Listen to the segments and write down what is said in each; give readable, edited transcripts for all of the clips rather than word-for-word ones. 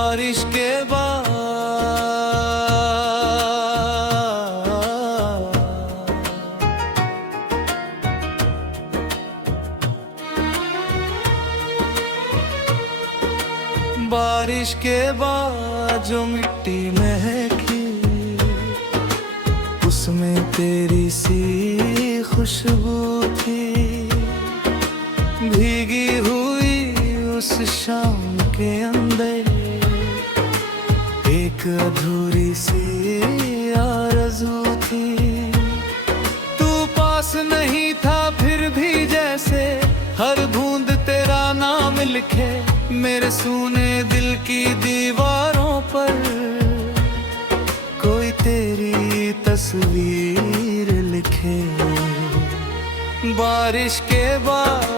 बारिश के बाद बारिश के बाद जो मिट्टी महकी उसमें तेरी सी खुशबू थी। भीगी हुई उस शाम के अंदर एक अधूरी सी आरज़ू थी। तू पास नहीं था फिर भी जैसे हर बूंद तेरा नाम लिखे मेरे सूने दिल की दीवारों पर। कोई तेरी तस्वीर लिखे। बारिश के बाद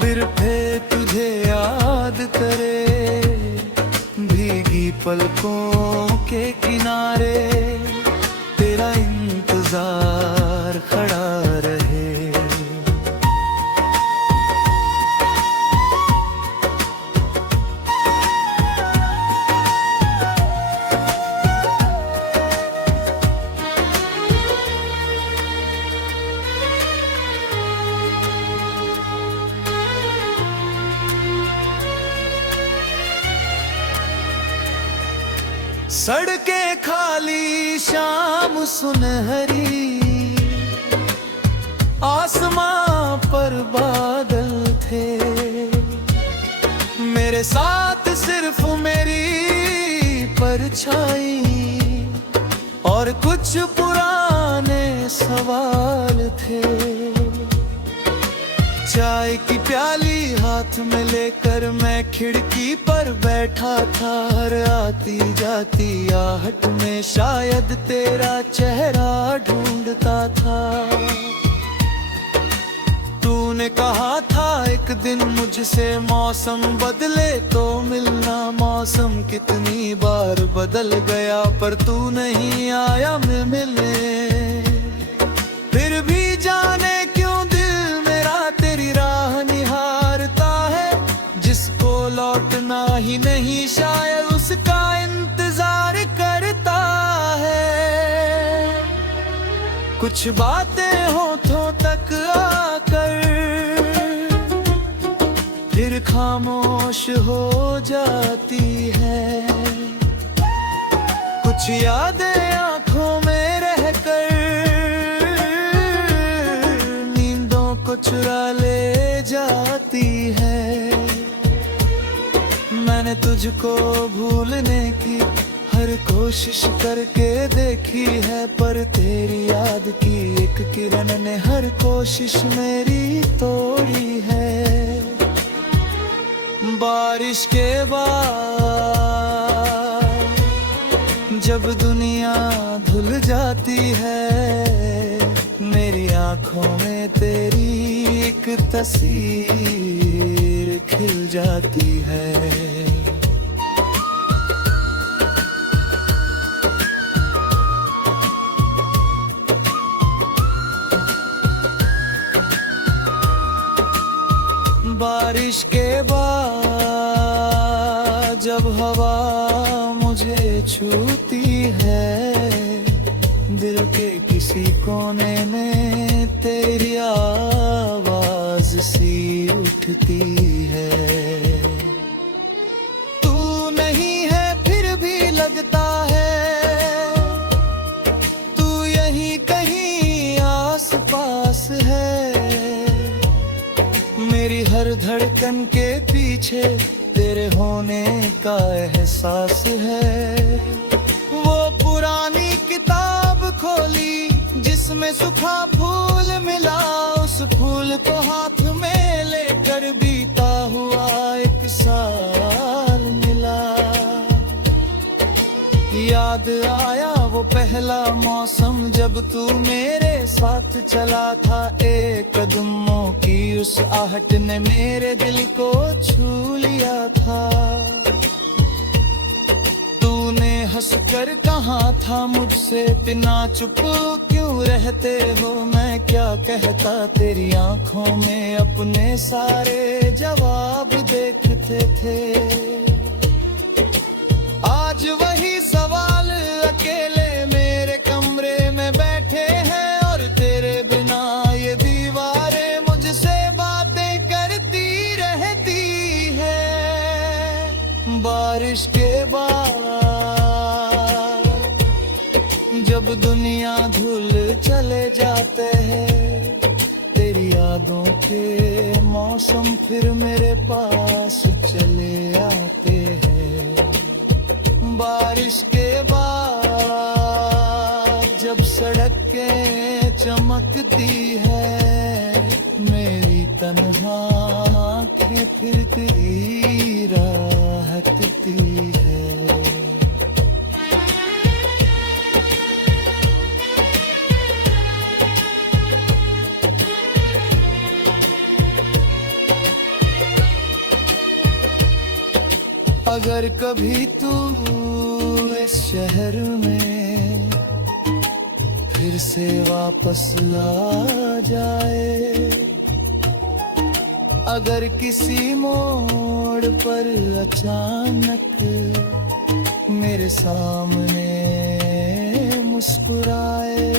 बिरफे तुझे याद करे भीगी पलकों के किनारे तेरा इंतजार खड़ा रहे। सड़कें खाली शाम सुनहरी आसमां पर बादल थे। मेरे साथ सिर्फ मेरी परछाई और कुछ पुराने सवाल थे। चाय की प्याली हाथ में लेकर मैं खिड़की पर बैठा था। हर आती जाती आहट में शायद तेरा चेहरा ढूंढता था। तूने कहा था एक दिन मुझसे मौसम बदले तो मिलना। मौसम कितनी बार बदल गया पर तू नहीं आया मिलने। फिर भी जाने क्यों दिल मेरा तेरी राह निहारता है। जिसको लौटना ही नहीं शायद उसका इंतजार करता है। कुछ बातें होठों तक आकर फिर खामोश हो जाती है। कुछ यादें आंखों में रहकर नींदों को चुरा ले जाती है। मैंने तुझको भूलने की हर कोशिश करके देखी है पर तेरी याद की एक किरण ने हर कोशिश मेरी तोड़ी है। बारिश के बाद जब दुनिया धुल जाती है मेरी आंखों में तेरी एक तस्वीर खिल जाती है। बारिश के बाद जब हवा मुझे छूती है दिल के किसी कोने में तेरी आवाज सी उठती है। तू नहीं है फिर भी लगता है तू यहीं कहीं आस पास है। मेरी हर धड़कन के पीछे तेरे होने का एहसास है। वो पुरानी किताब खोली जिसमें सूखा फूल मिला। उस फूल को हाथ में लेकर बीता हुआ एक साल मिला। याद आया वो पहला मौसम जब तू मेरे साथ चला था। एक कदमों की उस आहट ने मेरे दिल को छू लिया था। तूने हंसकर कहा था मुझसे इतना चुप क्यों रहते हो। मैं क्या कहता तेरी आंखों में अपने सारे जवाब देखता रहते थे। आज वही सवाल अकेले मेरे कमरे में बैठे हैं, और तेरे बिना ये दीवारें मुझसे बातें करती रहती है। बारिश के बाद जब दुनिया धुल चले जाते हैं, तेरी यादों के मौसम फिर मेरे पास चले आते हैं। बारिश के बाद जब सड़कें चमकती है, मेरी तन्हा आँखें फिर तेरी राह हटती है। अगर कभी तू इस शहर में फिर से वापस ला जाए, अगर किसी मोड़ पर अचानक मेरे सामने मुस्कुराए,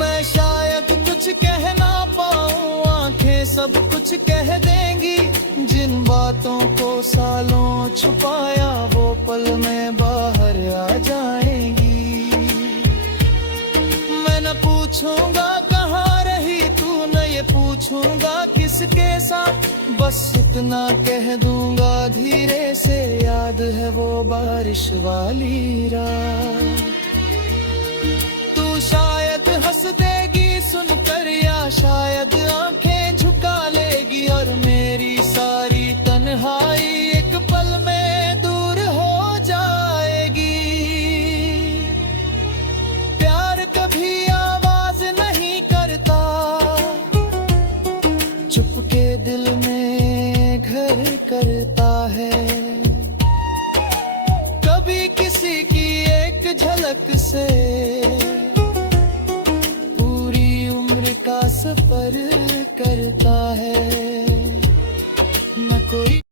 मैं शायद कुछ कह ना पाऊं, आंखें सब कुछ कह देंगी। जिन बातों को सालों छुपाया वो पल में बाहर आ जाएंगी। मैं न पूछूंगा कहाँ रही तू, न ये पूछूंगा किसके साथ, बस इतना कह दूंगा धीरे से, याद है वो बारिश वाली रात। तू शायद हंस देगी सुनकर, या शायद आंखें झुका लेगी, और मेरी सारी